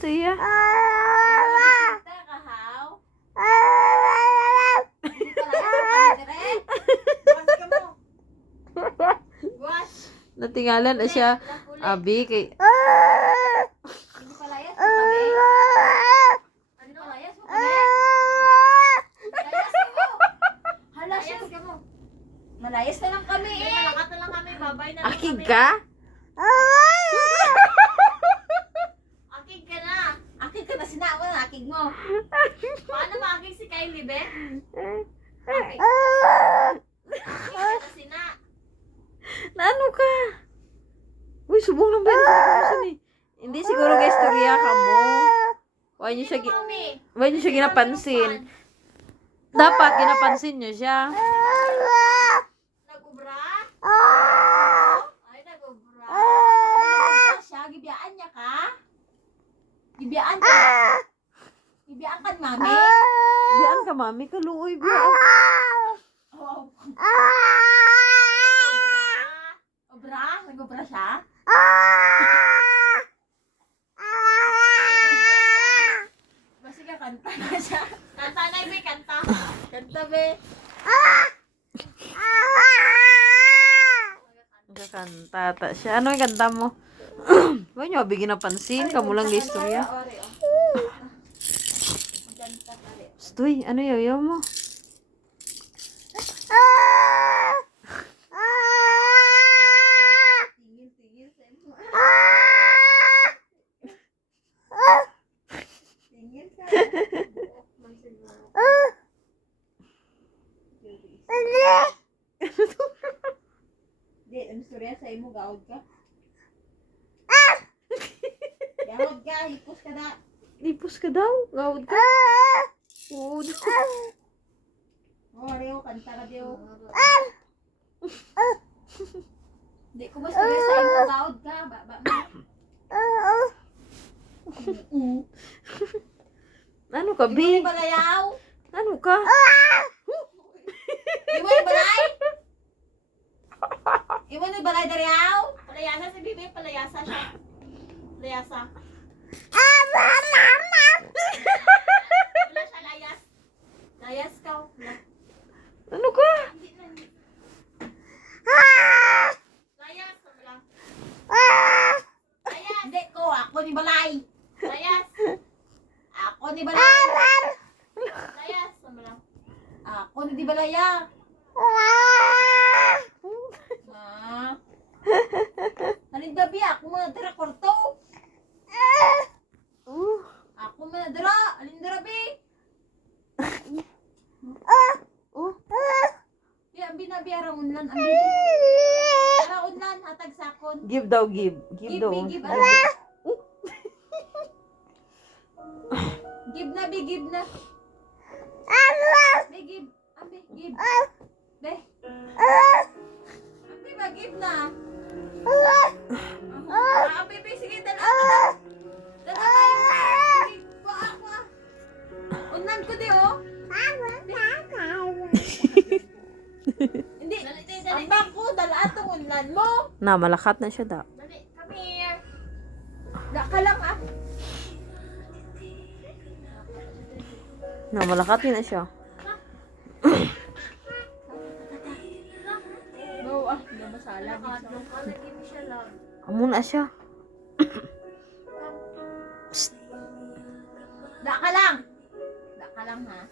siya. Bisita ka, haw? Hindi pala yan, direct. Wash ka mo. Wash. Natingalan na siya. Abi, kay... Hindi pala yan, mo kami. Hindi pala yan, mo kami. Malayas ka mo. Malayas ka mo. Malayas na lang kami eh. Malakat na lang kami, babay na lang Akig kami. ka? Akig ka na. Akig ka na, sinawa na akig mo. Paano maakig si Kylie, be? Akig. Akig ka na, sina. Naano ka? Uy, subong lang ba yun? Hindi siguro guys, istorya ka mo. Why niyo siya, why niyo siya ginapansin? Dapat ginapansin niyo siya. Nag-ubra? Ay, nag-ubra. Nag-ubra siya, gibiyaan niya ka? Gibiyaan ka? Gibiyaan ka, mami? Biyan ka, mami. Kaluoy, biyan. Oh. Obra? Nag-ubra siya? Basta ka, kanta na siya. Kanta na, be, kanta. Kanta, be. Kakanta ta siya. Ano yung kanta mo? Huwag niyo bigyan ng pansin. Kamu lang istorya. Kanta ka, be. Stoy, ano yoyo mo? Tingin sa imo. Tingin ka. Di, ang istorya sa imo, gaod ka. Gaod ka, hipos ka na. Lipos ka daw. Gawad ka. Oo. Oh, Reo, kanta ka, Reo. Di ko ba istorya sa imo, gaod ka. Baba mo. Ano ka, Imo Bi? ni balayaw. Ano ka? Imo ni balay. Imo ni balay dariyaw. Palayasa si Bibi, palayasa siya. Palayasa. Wala siya, layas. Layas ka. Wala. Ano ka? Hindi na. Layas. Wala. Layas. Hindi ko. Ako ni balay. Layas. Ako ni balay. Layas. Wala. Ako ni di balaya. Ha? Halin gabi ako mga dira kwarto. Ako mga dira. Halin dira bi. Di ambi na bi ara unlan ambi. Ara unlan hatag sakon. Give daw, give. Give Give daw. me, give Give na bi, give na. Be, give. Ambi, give. Be. Ambi ba, give na. Ambi, be, sige, dala ka. Dala kayo. Sige, kuha. Unlan ko di, oh. Hindi, ang bangko, dala atong unlan mo. Na, malakat na siya da. Dali, come here. Da ka lang, ah. Na, malakat na siya. No, hindi masala. Amo na siya. Da ka lang. Da ka lang, ha.